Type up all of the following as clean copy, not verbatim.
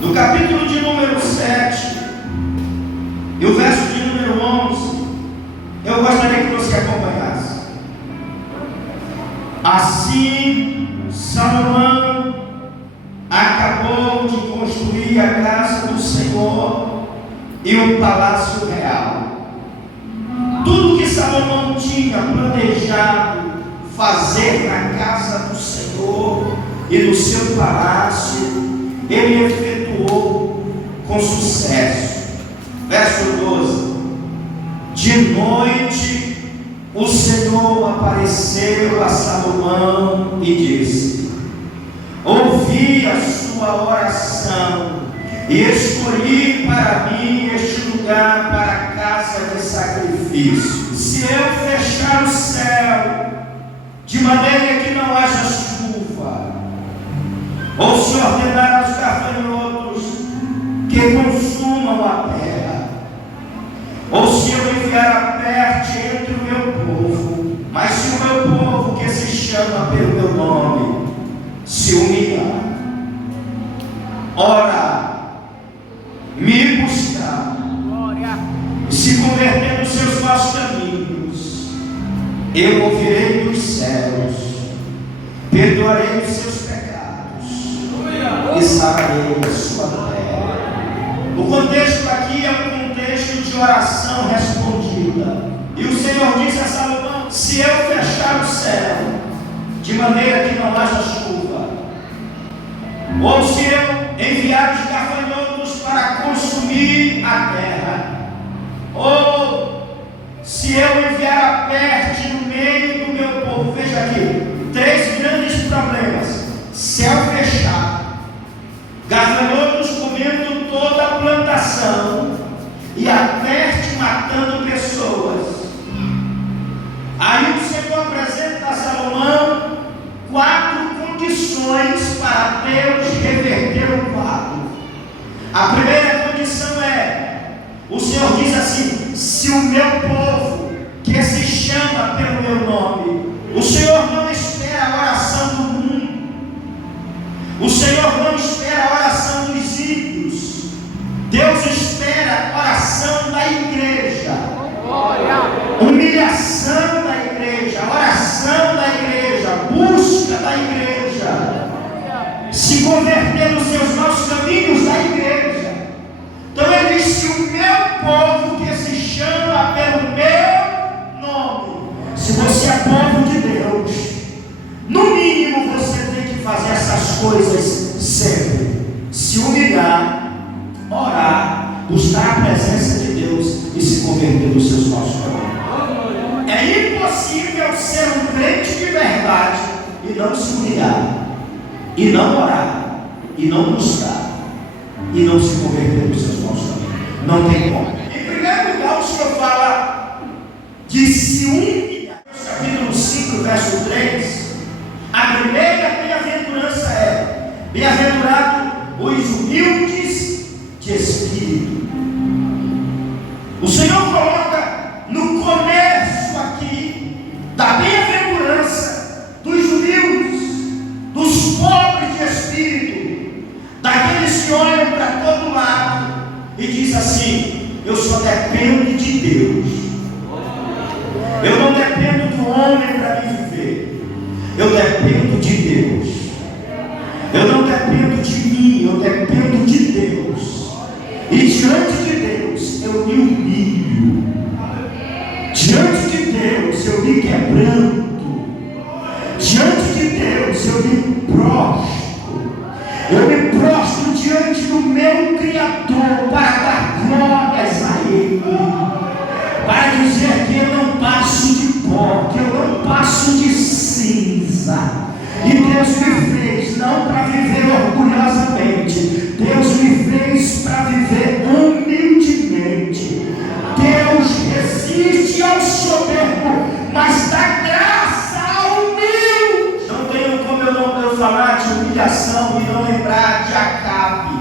no capítulo de número 7, e o verso de número 11, eu gostaria que você acompanhasse. Assim, Salomão acabou de construir a casa do Senhor e o palácio real. Tudo que Salomão tinha planejado fazer na casa do Senhor e no seu palácio, ele efetuou com sucesso. Verso 12: de noite o Senhor apareceu a Salomão e disse: ouvi a sua oração e escolhi para mim este lugar para a casa de sacrifício. Se eu fechar o céu de maneira que não haja chuva, ou se ordenar aos gafanhotos que consumam a terra, ou se eu enviar a peste entre o meu povo, mas se o meu povo que se chama pelo meu nome se humilhar, orar, me buscar, se converter nos seus maus caminhos, eu ouvirei dos céus, perdoarei os seus pecados e sararei a sua terra. O contexto aqui é um contexto de oração respondida. E o Senhor disse a Salomão: se eu fechar o céu de maneira que não haja chuva, ou se eu enviar os gafanhotos para consumir a terra, ou se eu enviar a peste no meio do meu povo. Veja aqui, 3 grandes problemas: céu fechado, gafanhotos comendo toda a plantação e a peste matando pessoas. Aí o Senhor apresenta a Salomão 4 condições para Deus reverter o quadro. A primeira condição é: o Senhor diz assim: se o meu povo que se chama pelo meu nome. O Senhor não espera a oração do mundo, o Senhor não espera a oração dos ímpios. Deus espera a oração da igreja, humilhação da igreja, oração da igreja, busca da igreja, se converter nos seus maus caminhos da igreja. Então ele diz: se o meu povo que se chama pelo meu nome. Se você é povo de Deus, no mínimo você tem que fazer essas coisas sempre: se humilhar, orar, buscar a presença de Deus e se converter nos seus maus caminhos. É impossível ser um crente de verdade e não se humilhar, e não orar, e não buscar, e não se converter nos seus maus caminhos. Não tem como. Em primeiro lugar, o Senhor fala de se humilhar. Capítulo 5, verso 3. A primeira bem-aventurança é: bem-aventurado os humildes de espírito. O Senhor coloca no começo aqui da bem-aventurança dos humildes, dos pobres de espírito, daqueles que olham para todo lado e diz assim: eu só dependo de Deus, eu não dependo do homem para me viver, eu dependo de Deus, eu não dependo de mim, eu dependo de Deus. E diante de Deus eu me humilho, diante de Deus eu me quebranto, diante de Deus eu me prostro, diante do meu Criador para dar glórias a Ele, para dizer que eu não passo de pó, que eu não passo de cinza. E Deus me fez não para viver orgulhosamente, Deus me fez para viver humildemente. Deus resiste ao soberbo, mas dá graça ao humilde. Não tenho como eu não falar de humilhação e não lembrar de Acabe.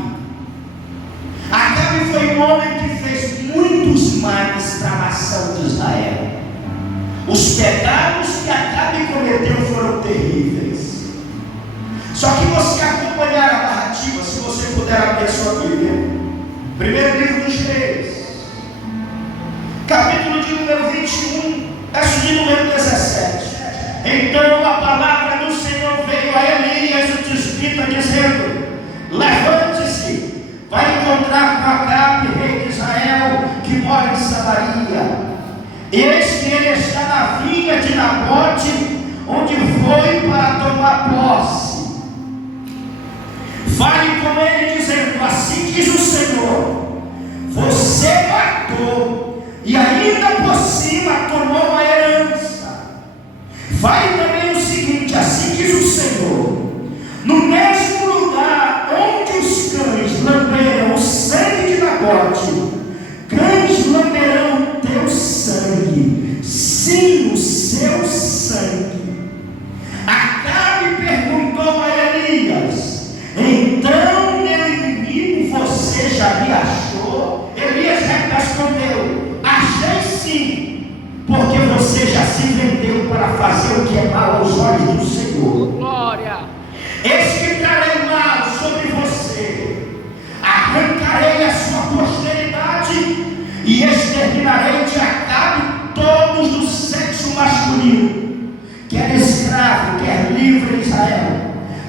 Acabe foi um homem que fez muitos males para a nação de Israel. Os pecados que Acabe cometeu foram terríveis. Só que você acompanhar a narrativa, se você puder abrir a sua Bíblia. Primeiro livro dos Reis, capítulo de número 21, verso de número 17. Então a palavra do Senhor veio a Elias, o tisbita, dizendo: levante-se, vai encontrar com Acabe, rei de Israel, que mora em Samaria. Eis que ele está na vinha de Nabote, onde foi para tomar posse. Fale com ele, dizendo: assim diz o Senhor, você matou e ainda por cima tomou a herança. Fale também o seguinte: assim diz o Senhor, no mesmo lugar onde os cães lamberam o sangue de Nabote, cães lamberão teu sangue, sim, o seu sangue. Acabe perguntou a Elias: então, meu inimigo, você já me achou? Elias respondeu: achei sim, porque você já se vendeu para fazer o que é mal aos olhos do Senhor. Glória! Eis que trarei mal sobre você, arrancarei a sua posteridade e exterminarei de Acabe todos do sexo masculino, quer escravo, quer livre em Israel.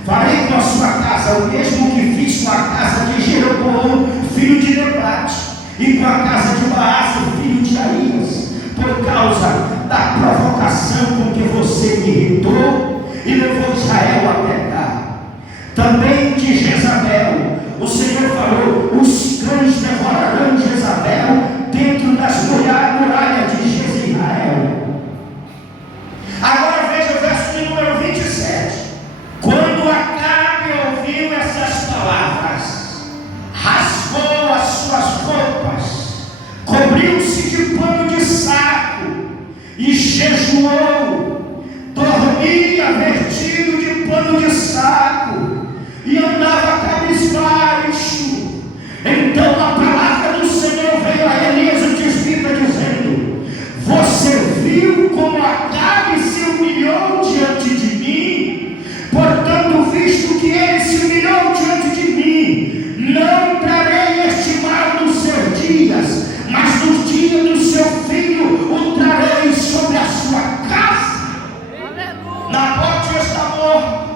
Farei com a sua casa o mesmo que fiz com a casa de Jeroboão, filho de Nebate, e com a casa de Baasa, filho de Aías, por causa da provocação com que você me irritou e levou Israel a pecar. Também de Jezabel, o Senhor falou: os cães devorarão Jezabel dentro das muralhas de Jezreel. Agora veja o verso de número 27. Quando Acabe ouviu essas palavras, rasgou as suas roupas, cobriu-se de pano de saco e jejuou, dormia vestido de pano de saco e andava cabisbaixo. Então a palavra do Senhor veio a Elias, o tisbita, dizendo: você viu como Acabe se humilhou diante de mim? Portanto, visto que ele se humilhou diante de mim, não trarei este mal nos seus dias, mas nos dias do seu filho o trarei sobre a sua casa. Nabote está morto.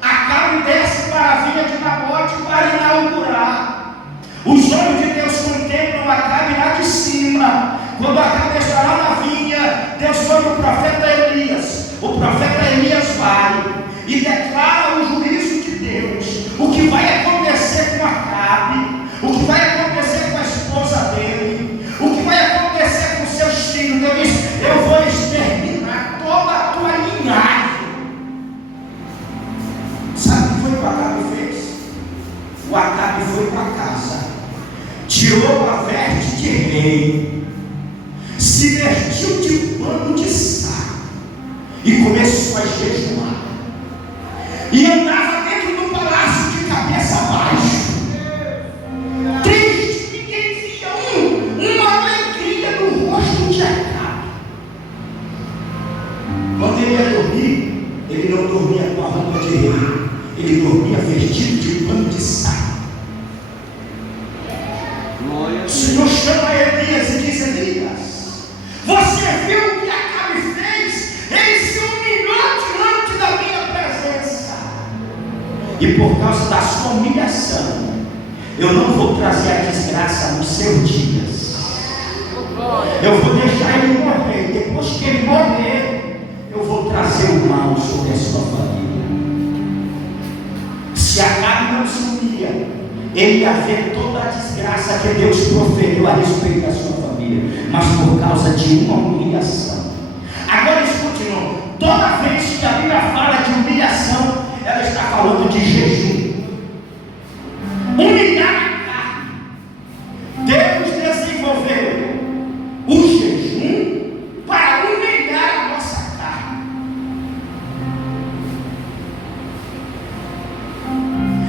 Acabe desce para a vinha de Nabote para inaugurar. Os olhos de Deus contemplam Acabe lá de cima. Quando Acabe está lá na vinha, Deus manda o profeta Elias. O profeta Elias vai e declara o juízo de Deus, o que vai acontecer com Acabe, o que vai acontecer com a esposa dele, o que vai acontecer com seus filhos. Deus diz: eu vou exterminar toda a tua linhagem. Sabe o que foi que o Acabe fez? O Acabe foi para casa, tirou a veste de rei, se vestiu de pano de saco e começou a jejuar. E andava dentro do palácio de cabeça baixa, triste. Ninguém via uma alegria no rosto de Acabe. Quando ele ia dormir, ele não dormia com a roupa de rei, ele dormia vestido de pano de saco. O Senhor chama Elias e diz: Elias, você viu o que Acabe fez? Ele se humilhou diante da minha presença. E por causa da sua humilhação, eu não vou trazer a desgraça nos seus dias. Eu vou deixar ele morrer. Depois que ele morrer, eu vou trazer o mal sobre a sua família. Se Acabe não se humilha, ele ia ver toda a desgraça que Deus proferiu a respeito da sua família, mas por causa de uma humilhação. Agora escute, irmão, toda vez que a Bíblia fala de humilhação, ela está falando de jejum. Humilhar a carne. Deus desenvolveu o jejum para humilhar a nossa carne.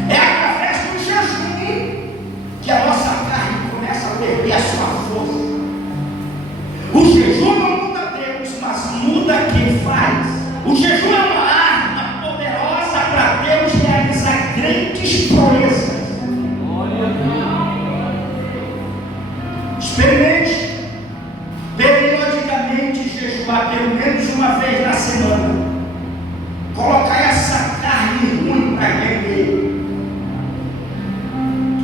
É através do jejum que a nossa carne começa a perder a sua força. O jejum não muda Deus, mas muda quem faz. O jejum é uma arma poderosa para Deus realizar grandes proezas. Experimente periodicamente jejuar pelo menos uma vez na semana. Colocar essa carne ruim para beber.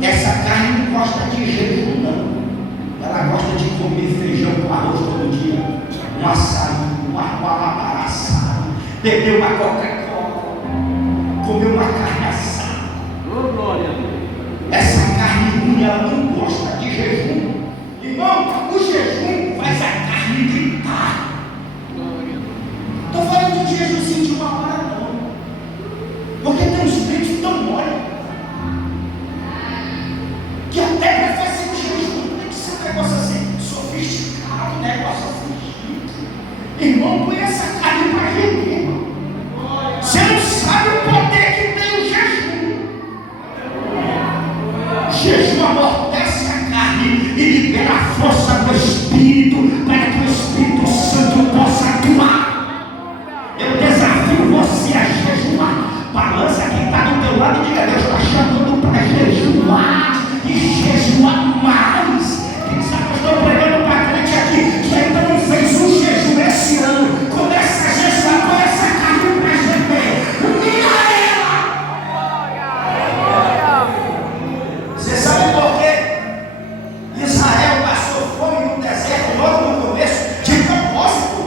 Essa carne não gosta de jejum, não. Ela gosta de comer feijão com arroz todo dia, um açaí, uma barra assada, beber uma Coca-Cola, comer uma carne assada. Essa carne ruim, ela não gosta de jejum. Irmão, o jejum faz a carne gritar. Estou falando de jejuzinho de uma hora, não. Porque tem uns crentes tão mole que até para fazer o jejum tem que ser um negócio assim, sofisticado, negócio assim. Irmão, põe essa carne para gemer, irmão. Você não sabe o poder que tem o jejum. Jejum amortece a carne e libera a força do Espírito para que o Espírito Santo possa atuar. Eu desafio você a jejuar. Balança quem está do teu lado e diga: Deus está chamando para jejuar e jejuar mais. Quem sabe eu estou pregando para crente aqui que ainda não fez um jejum esse ano. Começa a jejuar com essa carne para gemer. Humilha ela. Você sabe por quê? Israel passou fome no deserto logo no começo, de propósito.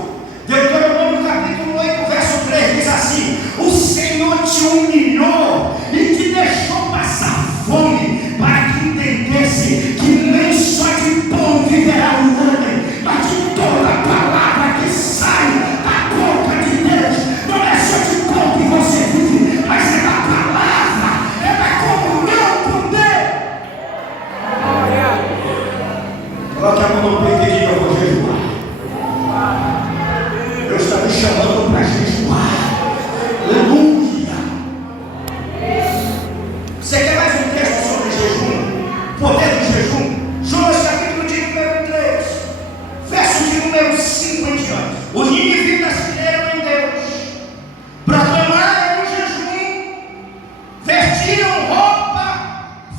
Deuteronômio capítulo 8, verso 3 diz assim: o Senhor te humilhou e te deixou passar fome, para que entendesse que nem só de pão viverá o homem, mas de toda a palavra que sai da boca de Deus. Não é só de pão que você vive, mas é da palavra, é da comunhão com Deus. Coloque a mão no peito e diga: eu vou jejuar. Deus está me chamando para jejuar. Aleluia. Você quer mais um texto sobre jejum? Poder do jejum? Jonas capítulo de número 3, verso de número 5 em diante. Os ninivitas creram em Deus, proclamaram o jejum, vestiram roupa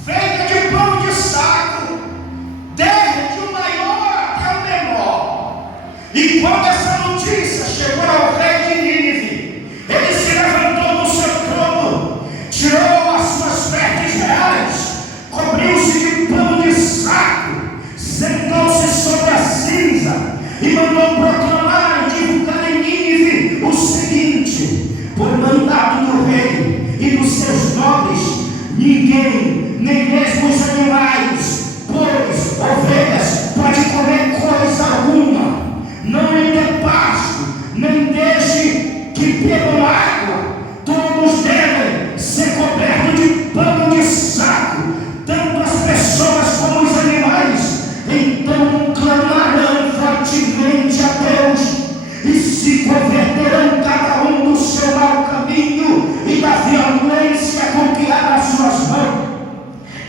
feita de pano de saco, desde o maior até o menor. E quando essa notícia chegou ao rei de Nínive, ele se levantou do seu trono, tirou as suas vestes reais, cobriu-se de pano de saco, sentou-se sobre a cinza e mandou proclamar e divulgar em Nínive o seguinte: por mandado do rei e dos seus nobres, ninguém, nem mesmo os animais, bois, ovelhas, pode comer coisa alguma. Não lhe dê pasto, nem deixe que bebam água. Todos devem ser cobertos de pano de saco, tanto as pessoas como os animais. Então clamarão fortemente a Deus e se converterão cada um do seu mau caminho e da violência com que há nas suas mãos.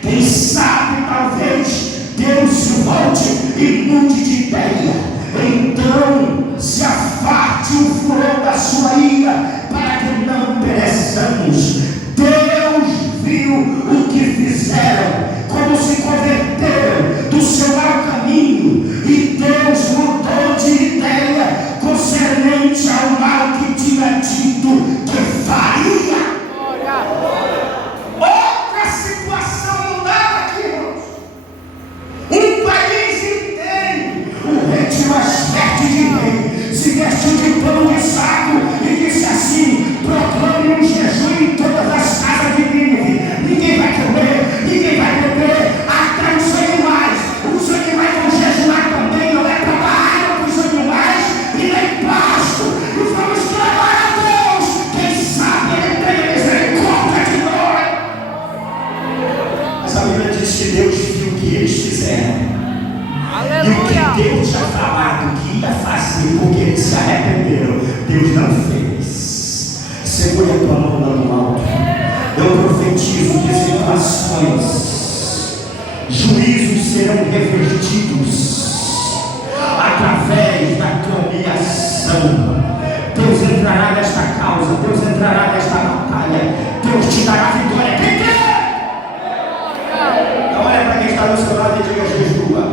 Quem sabe, talvez Deus se volte e mude de ideia. Então se afaste o furor da sua ira, para que não pereçamos. Deus viu o que fizeram, como se converteram do seu mau caminho, e Deus mudou de ideia concernente ao mal que tinha dito que faria. Outra situação mudada aqui, irmãos. Um país inteiro, o rei tirou as vestes de rei, se vestiu de pano de saco e disse assim: proclame um jejum em todas as casas de Nínive. Ninguém vai comer, ninguém vai beber, até os animais. Os animais vão jejuar também, não é para dar água para os animais e nem pasto. E vamos clamar a Deus. Quem sabe Ele tem misericórdia de nós. Mas a Bíblia diz que Deus viu o que eles fizeram. E o que Deus tinha falado que ia fazer, porque eles se arrependeram, Deus não fez. Segure a tua mão lá no alto. Eu profetizo que situações, juízos serão revertidos através da tua humilhação. Deus entrará nesta causa, Deus entrará nesta batalha, Deus te dará vitória. Quem quer? Então olha para quem está do seu lado e diga: jejua.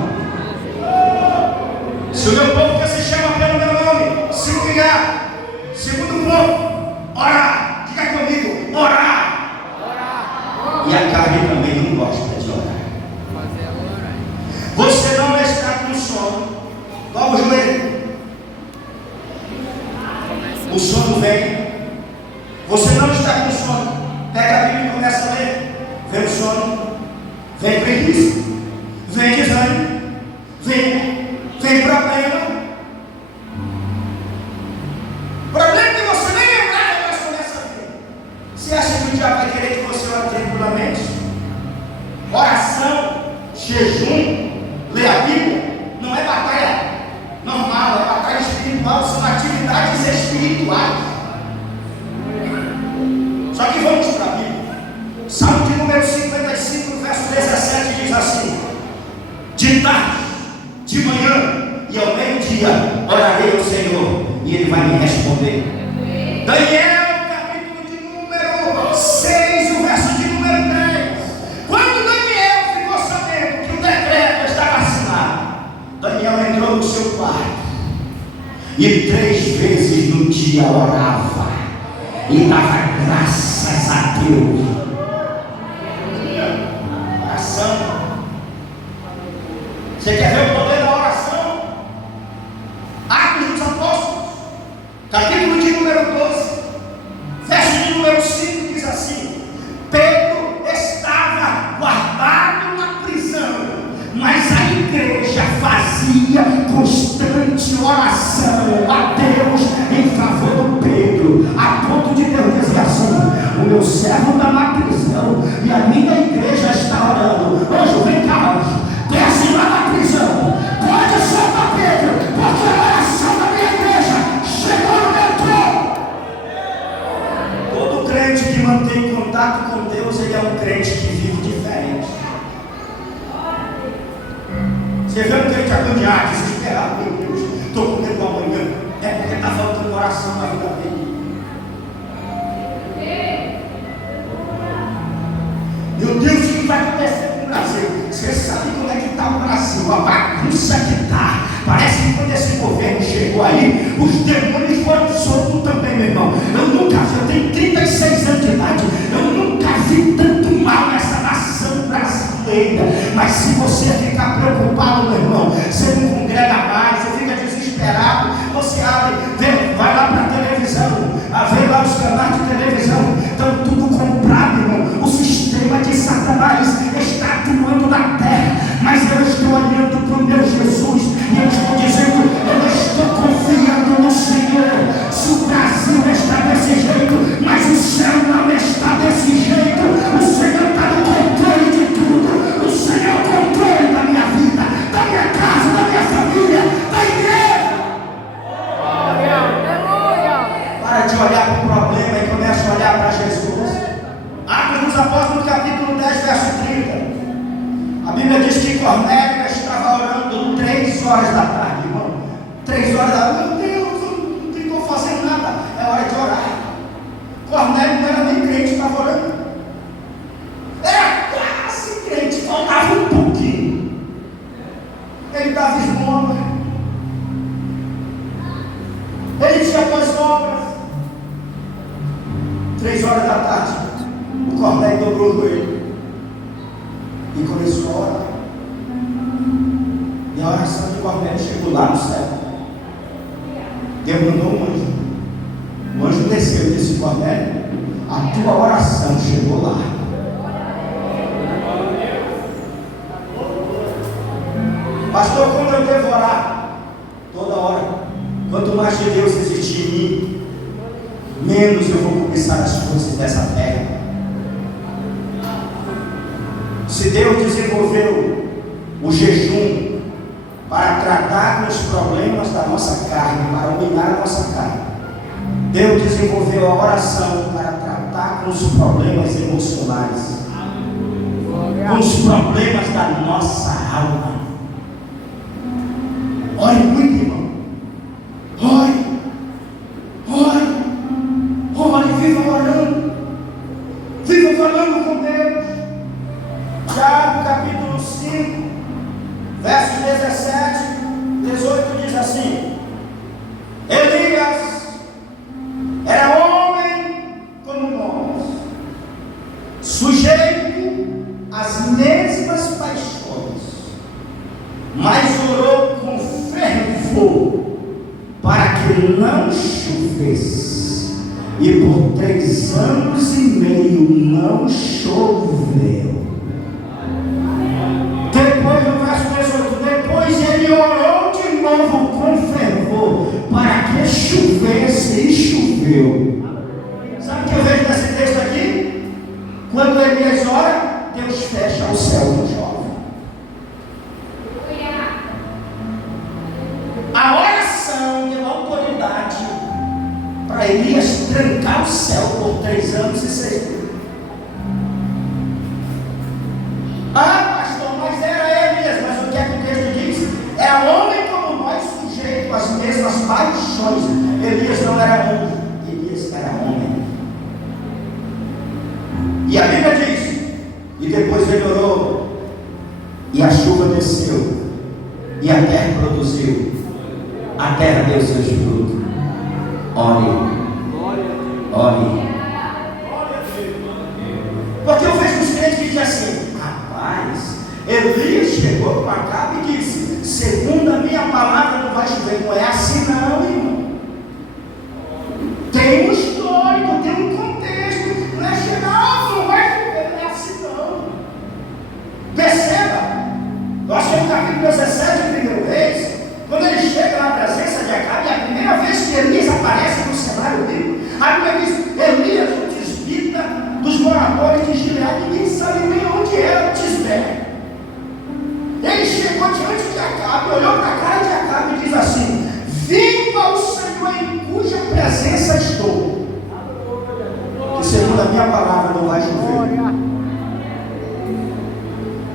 Se o meu povo que se chama pelo meu nome se humilhar. Segundo ponto, orar. Diga comigo, orar. E a carne também não gosta de orar. Você não está com sono. Dobra o joelho. O sono vem. Você não está com sono. Pega a Bíblia e começa a ler. Vem o sono. Vem preguiça. Vem desânimo. Vem problema. Problema que você nem lembrar mais começa a vir. Você acha que o diabo vai querer que você ore tranquilamente? Oração, jejum, ler a Bíblia, não é batalha normal, é batalha espiritual, são atividades espirituais. Só que vamos para a Bíblia. Salmo de número 55, verso 17 diz assim: de tarde, de manhã e ao meio-dia orarei ao Senhor e Ele vai me responder. Daniel, capítulo de número 6, o verso de número 10. Quando Daniel ficou sabendo que o decreto estava assinado, Daniel entrou no seu quarto e 3 vezes no dia orava e dava graças a Deus. Oração. Você quer ver o poder da oração? Atos dos Apóstolos, capítulo de número 12, verso de número 5, diz assim: Pedro estava guardado na prisão, mas a igreja fazia constante oração a Deus em favor do Pedro, a ponto de Deus dizer assim: o meu servo está na prisão e a minha igreja está orando. Anjo, vem cá, anjo, desce lá na prisão, pode soltar Pedro, porque a oração da minha igreja chegou no meu trono. Todo crente que mantém contato com Deus, ele é um crente que vive diferente. Você vê um crente agoniado, desesperado: meu Deus, estou com medo do amanhã. É porque está faltando oração na vida dele. Meu Deus, o que vai acontecer com o Brasil? Você sabe como é que está o Brasil? A bagunça que está. Parece que quando esse governo chegou aí, os demônios foram soltos também, meu irmão. Eu nunca vi, eu tenho 36 anos de idade, eu nunca vi tanto mal nessa nação brasileira. Mas se você ficar preocupado, meu irmão, você não congrega mais, você fica desesperado, você abre, vai lá para a televisão, vê lá os canais de televisão, estão tudo comprado, irmão. O sistema de Satanás está atuando na terra, mas eu estou olhando para o meu Jesus e eu estou dizendo: eu estou confiando no Senhor. Se o Brasil está desse jeito, mas o céu não está desse jeito. O Senhor está no controle de tudo. O Senhor é o controle da minha vida, da minha casa, da minha família, da igreja. Para de olhar para o problema e começa a olhar para Jesus. Atos dos Apóstolos, capítulo 10, verso 30. A Bíblia diz que Cornélio estava orando 3 horas da tarde, irmão. 3 horas da tarde. Meu Deus, eu não tenho como fazer nada. É hora de orar. Cornélio não era nem crente, estava orando. Era quase crente, faltava um pouquinho. Ele estava esmola. Ele tinha 2 obras. 3 horas da tarde, o Cornélio dobrou o joelho e começou a orar. E a oração de Cornélio chegou lá no céu. Deus mandou um anjo. O anjo desceu e disse: Cornélio, a tua oração chegou lá. Pastor, como eu devo orar? Toda hora. Quanto mais de Deus existir em mim, menos eu vou cobiçar as coisas dessa terra. Se Deus desenvolveu o jejum para tratar dos problemas da nossa carne, para humilhar a nossa carne, Deus desenvolveu a oração para tratar com os problemas emocionais, com os problemas da nossa alma. Ore muito, irmão. Ore. Viva orando. Viva falando com Deus. Tiago, capítulo 5, verso 17, 18 diz mesmas paixões, mas orou com fervor para que não chovesse, e por 3 anos e meio não choveu. Depois, no verso 18, depois ele orou de novo com fervor para que chovesse, e choveu. Sabe o que eu vejo nesse texto aqui? Quando Elias ora, Deus fecha o céu do jovem. A oração deu autoridade para Elias trancar o céu por 3 anos e 6 meses. Ah, pastor, mas era Elias. Mas o que é que o texto diz? É homem como nós, sujeito às mesmas paixões. Elias não era homem, Elias era homem. E a Bíblia diz: e depois ele orou, e a chuva desceu, e a terra produziu, a terra deu seus frutos. Ore, ore. Porque eu vejo os crentes que dizem assim: rapaz, Elias chegou para cá e disse: segundo a minha palavra não vai chover. Não é assim não, irmão. Tem um histórico, tem um contexto. Não é chegar, não vai chover, não é assim não. Perceba, nós temos no capítulo 17 de 1 Reis, quando ele chega na presença de Acabe, é a primeira vez que Elias aparece no cenário dele. A Bíblia diz: Elias, o tisbita dos moradores de Gileade, ninguém sabe nem onde era o Tisbé. Ele chegou diante de Acabe, olhou para a cara de Acabe e diz assim: viva o Senhor em cuja presença estou, que segundo a minha palavra não vai chover.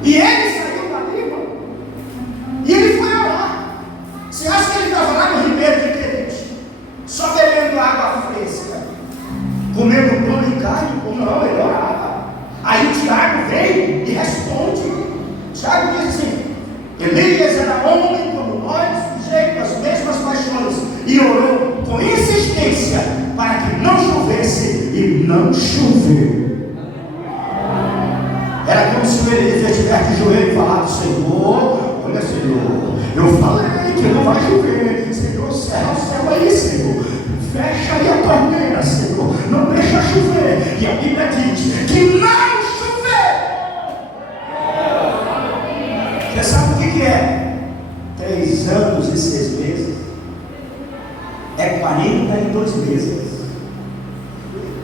E ele saiu dali, irmão, e ele foi orar. Você acha que ele estava lá no Ribeiro de Querite, só bebendo água fresca, comendo pão e carne? Não, ele orava. Aí o Tiago vem e responde. Tiago diz assim: Elias era homem como nós, sujeito às mesmas paixões, e orou com insistência para que não chovesse, e não choveu. Era como se o Elias tivesse de joelho e falado: Senhor, olha, Senhor, eu falei que não vai chover. Senhor, cerra o céu aí, Senhor. Fecha aí a torneira, Senhor. Não deixa chover. E a Bíblia diz que não choveu. Você sabe o que é? 3 anos e 6 meses. É 42 meses.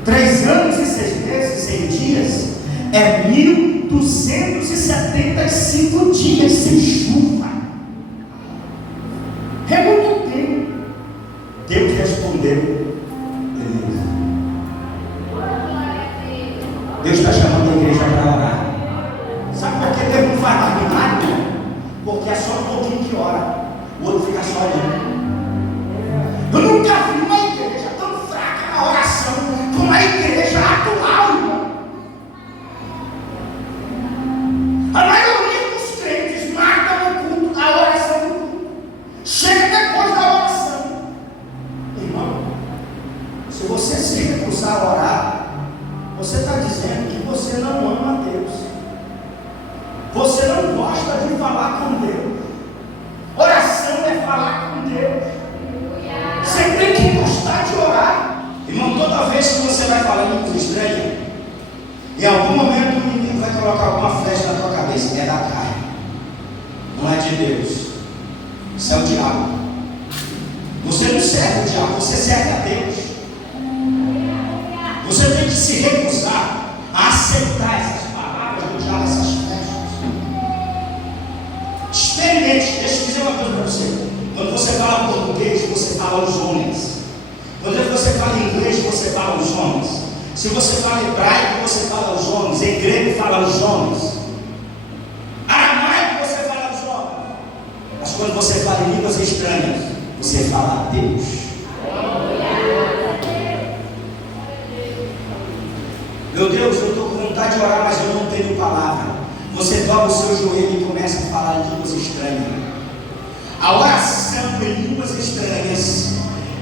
3 anos e 6 meses, 100 dias, é 1275 dias sem chuva. É muito tempo. Deus respondeu: Deus está chamando a igreja para orar. Sabe por que Deus não faz mais milagre? Porque é só um pouquinho que ora, o outro fica só olhando. Eu nunca vi uma igreja tão fraca na oração como a igreja atual, irmão. A maioria dos crentes marca no culto a oração do culto. Chega depois da oração. Irmão, se você se recusar a orar, você está dizendo que você não ama a Deus. Você não gosta de falar com Deus. Oração é falar com Deus. Você tem que gostar de orar. Irmão, toda vez que você vai falando com estranho, em algum momento o menino vai colocar alguma flecha na tua cabeça. É da carne, não é de Deus. Isso é o diabo. Você não serve o diabo, você serve a Deus. Você tem que se recusar a aceitar essas palavras do diabo, essas flechas. Experimente. Deixa eu dizer uma coisa para você. Quando você fala português, você fala os homens. Quando você fala inglês, você fala os homens. Se você fala hebraico, você fala os homens. Em grego, fala os homens. Aramaico, você fala os homens. Mas quando você fala em línguas estranhas, você fala a Deus. Meu Deus, eu estou com vontade de orar, mas eu não tenho palavra. Você dobra o seu joelho e começa a falar em línguas estranhas. A oração em línguas estranhas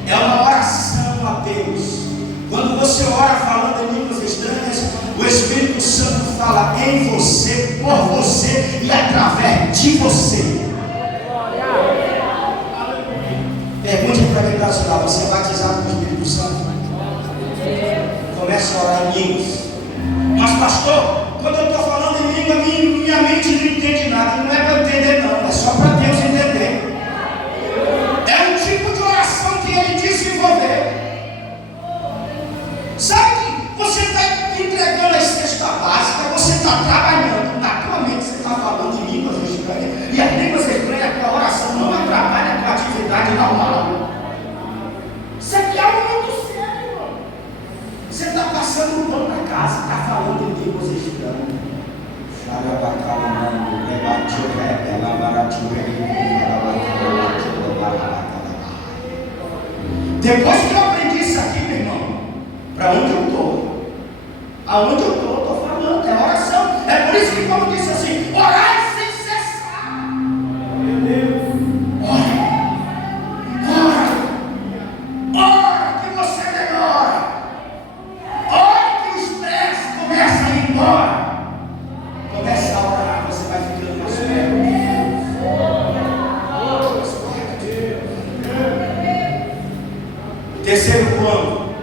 é uma oração a Deus. Quando você ora falando em línguas estranhas, o Espírito Santo fala em você, por você de você. Pergunte para quem está ao seu lado: você é batizado com o Espírito Santo? Comece a orar em línguas. Mas pastor, quando eu estou falando em língua, minha mente não entende nada. Não é para eu entender não, é só para Deus entender. É um tipo de oração que Ele desenvolveu. Sabe que você está entregando a cesta básica, você está trabalhando, naturalmente você está falando em línguas estranhas, e as línguas estranhas, a oração não atrapalha a tua atividade normal. Isso aqui é algo muito sério, irmão. Você está passando o pão na casa, está falando em línguas estranhas. Depois que eu aprendi isso aqui, meu irmão, para onde eu estou? Aonde eu estou falando, é oração. É por isso que Paulo disse assim: orai sem cessar. Meu Deus. Ora que você melhora. Ora que o estresse começa a ir embora. Começa a orar, você vai ficando mais perto. Terceiro plano: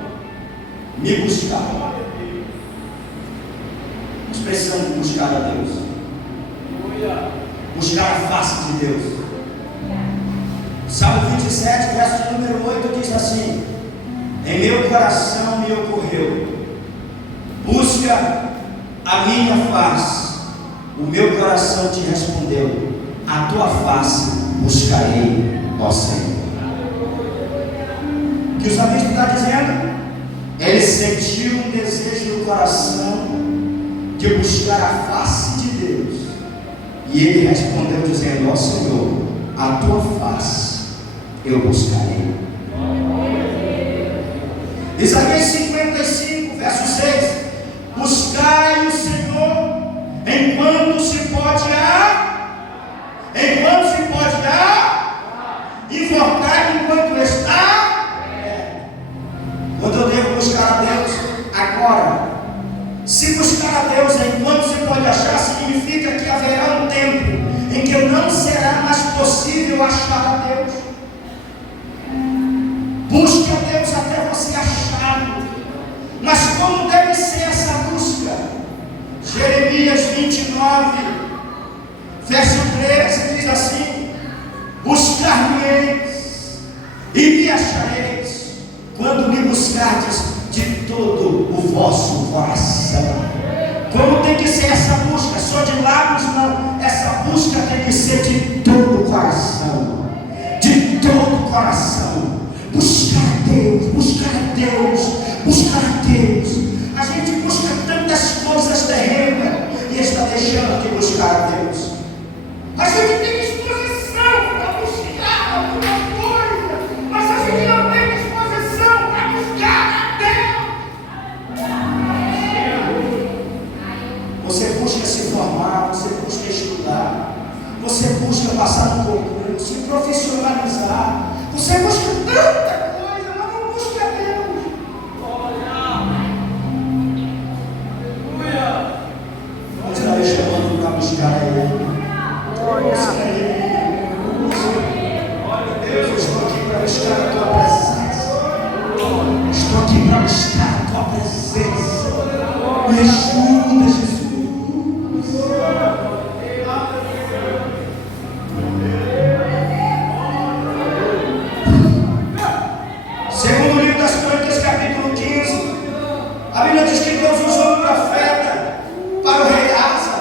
me buscar. Expressão: buscar a Deus. Buscar a face de Deus. Salmo 27, verso de número 8 diz assim: em meu coração me ocorreu, busca a minha face. O meu coração te respondeu, a tua face buscarei, ó Senhor. O que o salmista está dizendo? Ele sentiu um desejo no coração de buscar a face de Deus, e ele respondeu dizendo: ó Senhor, a tua face eu buscarei. Isaías 55, verso 6: buscai o Senhor enquanto se pode invocar enquanto está. Quando eu devo buscar a Deus? Agora. Se buscar a Deus enquanto se pode achar, significa que haverá um tempo em que não será mais possível achar a Deus. Busque a Deus até você achá-lo. Mas como deve ser essa busca? Jeremias 29, verso 13 diz assim: buscar-me-eis e me achareis, quando me buscardes de todo o vosso coração. Como tem que ser essa busca? Só de lábios não. Essa busca tem que ser de todo o coração. De todo o coração. Buscar a Deus, buscar a Deus, buscar a Deus. A gente busca tantas coisas terrenas e está deixando de buscar a Deus. A gente tem disposição para buscar alguma coisa, mas a gente não tem disposição para buscar a Deus. Você busca se formar, você busca estudar, você busca passar no concurso, se profissionalizar, você busca tanta coisa, mas não busca a Deus. Deus está me chamando para buscar a Ele. Deus, eu estou aqui para buscar a tua presença. Estou aqui para buscar a tua presença. Me ajuda, Jesus. Segundo livro das Crônicas, capítulo 15, a Bíblia diz que Deus usou um profeta para o rei Asa.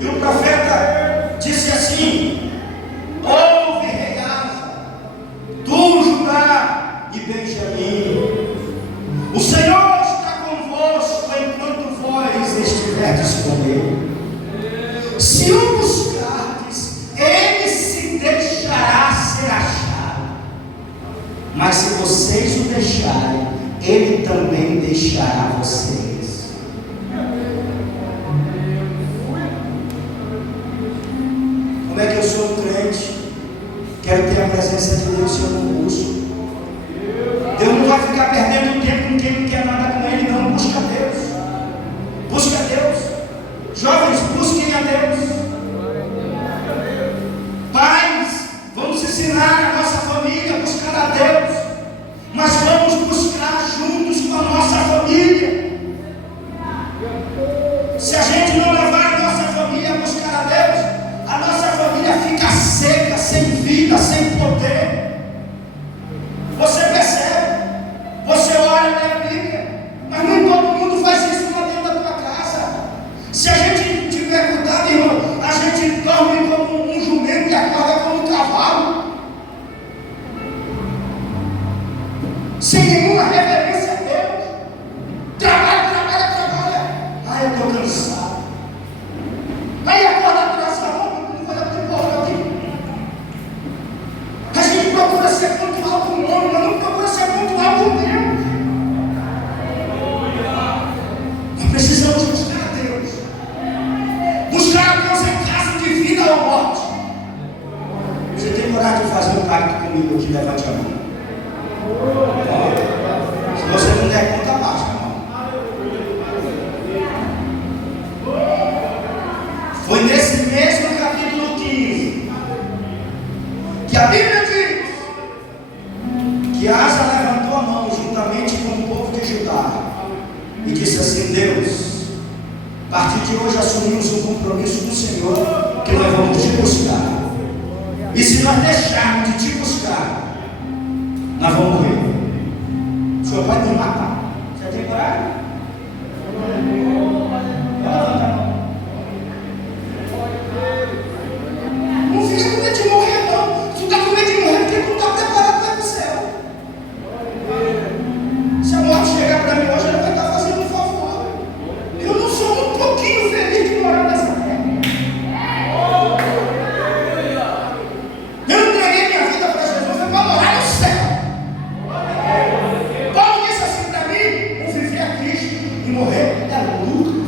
E o profeta disse assim: ouve, rei Asa, tu, Judá e Benjamim, o Senhor está convosco enquanto vós estiverdes com Ele. Se o buscardes, Ele se deixará ser achado. Mas se vocês o deixarem, Ele também deixará vocês. Como é que eu sou um crente? Quero ter a presença de Deus se eu não busco. Deus não vai ficar perdendo tempo com quem não quer nada com Ele, não. Busca a Deus. Busca a Deus. Jovens, busquem a Deus. pacto comigo aqui? Levante a mão. Se você não der conta, baixa a mão. Foi nesse mesmo capítulo 15 que a Bíblia diz que Asa levantou a mão juntamente com o povo de Judá e disse assim: Deus, a partir de hoje assumimos um compromisso com o Senhor, que nós vamos te buscar. E se nós deixarmos de te buscar, nós vamos morrer. O Senhor vai nos matar. Você tem coragem? Não fica com medo de morrer, não. Se está com medo de morrer, porque não está preparado para ir para o céu. Se a morte chegar para mim hoje, ela vai estar fazendo um favor. Eu não sou um pouquinho feliz de morar nessa terra. Eu não entreguei minha vida para Jesus, foi para morar no céu. Paulo disse assim para mim: vou viver a Cristo e morrer é lucro.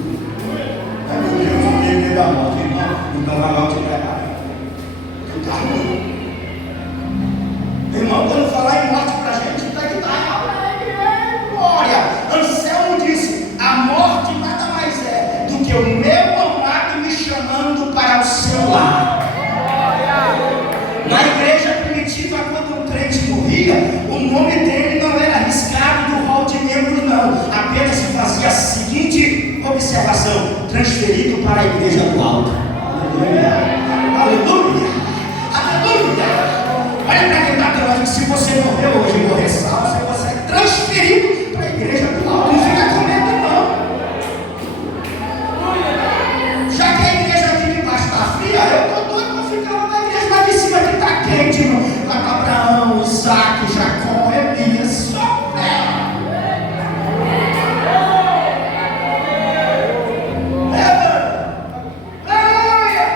Ai meu Deus, eu tenho medo da morte, irmão. Então vai lá te preparar. Tu tá ruim. Irmão, quando falar em morte para a gente, tá que tá. Glória. Anselmo disse: a morte nada mais é do que o meu amado me chamando para o seu lar. Na igreja primitiva, quando um crente morria, o nome dele não era arriscado do rol de membros, não. Apenas se fazia a seguinte observação: transferido para a igreja do alto. Aleluia! Aleluia! Aleluia! Olha para quem está falando: se você morreu hoje e morrer salvo, você é transferido para a igreja do alto. Não fica com medo, não. Já que a igreja aqui de baixo está fria, eu estou doido para ficar lá na igreja lá de cima que está quente, irmão. Lá está Abraão, Isaac, Jacó, Elias, só pé. Aleluia!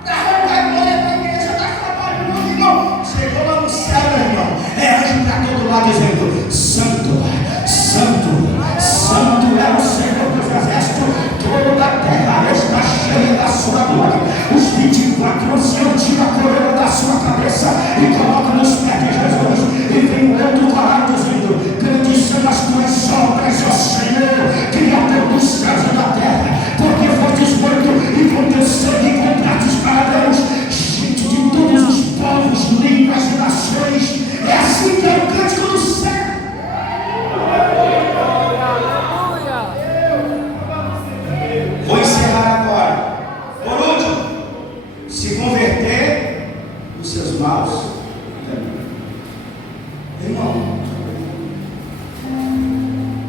Está arrancando glória para a igreja, está trabalhando, irmão. Chegou lá no céu, meu irmão. É anjo para todo lado dizendo: Santo, Santo, Santo é o Senhor dos exércitos. Toda a terra está cheia da sua glória. Os 24 anciãos tiram a coroa da sua cabeça e colocam nos pés de Jesus. E vem o outro coral dizendo: grandes são as tuas obras, ó Senhor, Criador dos céus e da terra, porque fostes morto e com teu sangue compraste para Deus gente de todos os povos, línguas e nações. É assim que é o cântico do céu. Vou encerrar agora. Por último, se converter dos seus maus caminhos. Irmão,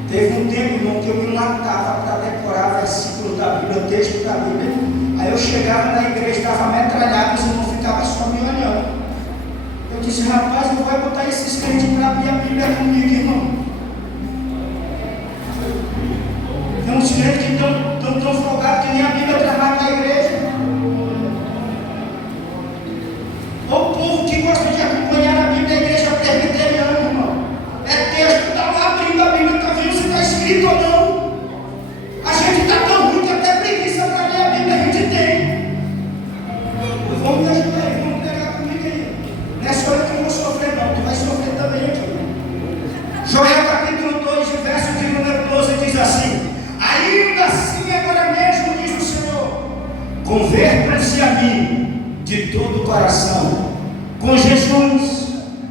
teve um tempo, irmão, que eu me matava para decorar versículos da Bíblia, texto da Bíblia. Aí eu chegava na igreja, estava metralhado, os irmãos ficavam só me olhando. Eu disse: rapaz, não vai botar esses crentes para abrir a Bíblia comigo, irmão. Tem uns crentes que estão folgados que nem a Bíblia trabalha na igreja. O povo que gosta de acompanhar a Bíblia, a igreja presbiteriana, irmão. É texto, está lá abrindo a Bíblia, está vendo se está escrito ou não. A gente está tão ruim que até preguiça para ler a Bíblia a gente tem. Vamos me ajudar aí, vamos pregar comigo aí. Não é só eu que vou sofrer, não, tu vai sofrer também aqui. Joel capítulo 2, verso de número 12 diz assim: ainda assim agora mesmo, diz o Senhor, convertam-se a mim de todo o coração, com jejuns,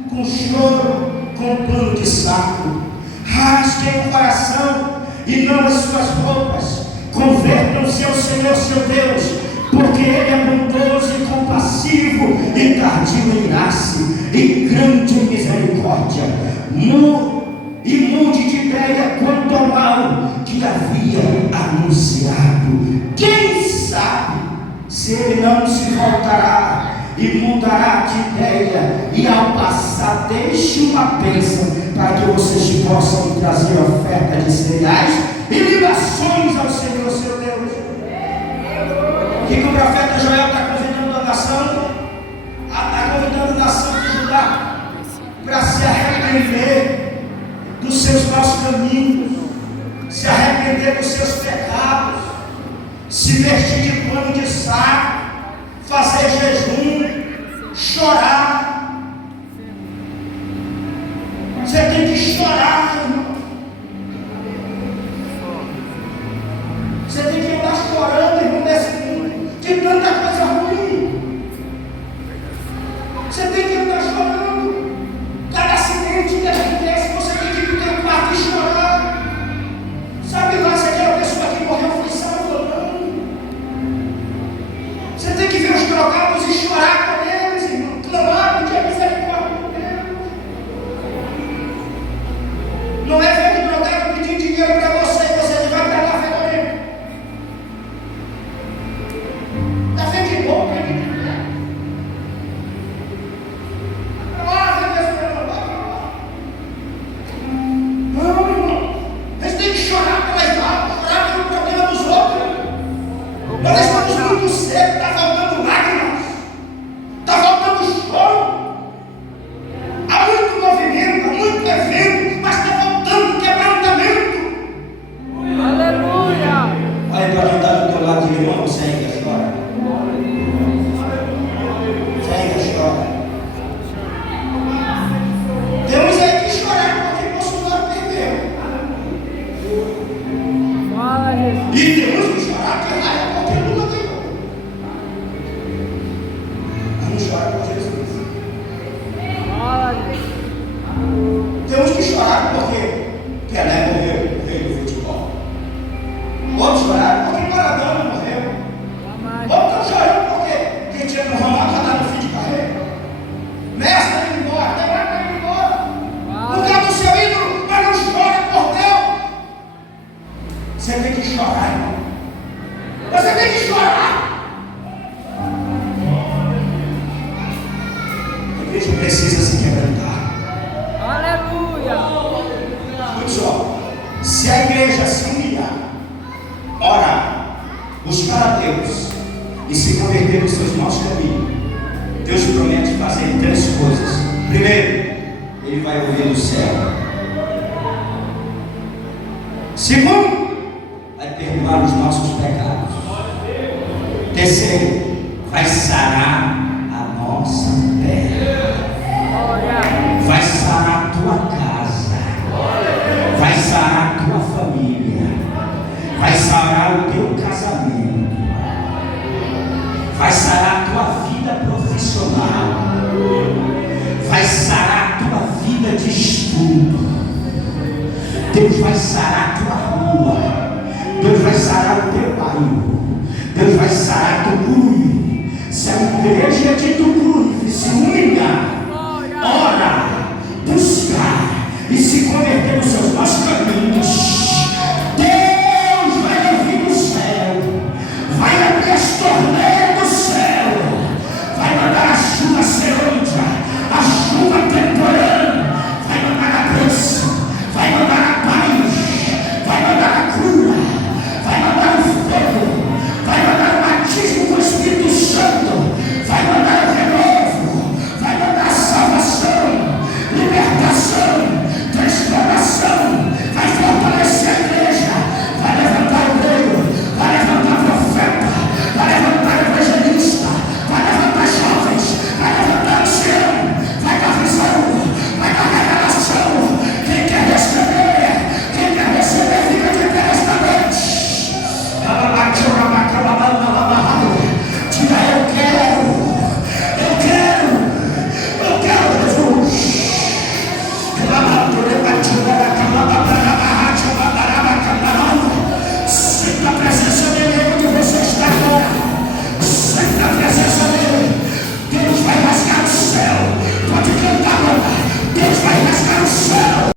com choro, com pano de saco. Rasguem o coração e não as suas roupas. Convertam-se ao Senhor seu Deus, porque Ele é bondoso e compassivo e tardio em irar-se e grande em misericórdia. E mude de ideia quanto ao mal que havia anunciado. Quem sabe se ele não se voltará e mudará de ideia, e ao passar deixe uma bênção para que vocês possam trazer oferta de cereais e libações ao Senhor seu Deus. O que o profeta Joel está convidando a nação? Está convidando a nação de Judá para se arrepender dos seus maus caminhos, se arrepender dos seus pecados, se vestir de pano de saco, fazer jejum, chorar, precisa se quebrantar. Aleluia. Escute só. Se a igreja se humilhar, orar, buscar a Deus e se converter nos seus maus caminhos, Deus promete fazer 3 coisas. Primeiro, Ele vai ouvir do céu. Segundo, vai perdoar os nossos pecados. Terceiro, vai sarar a nossa terra. Vai sarar a tua casa. Vai sarar a tua família. Vai sarar o teu casamento. Vai sarar a tua vida profissional. Vai sarar a tua vida de estudo. Deus vai sarar a tua rua. Deus vai sarar o teu bairro. Deus vai sarar teu cunho. Se a igreja de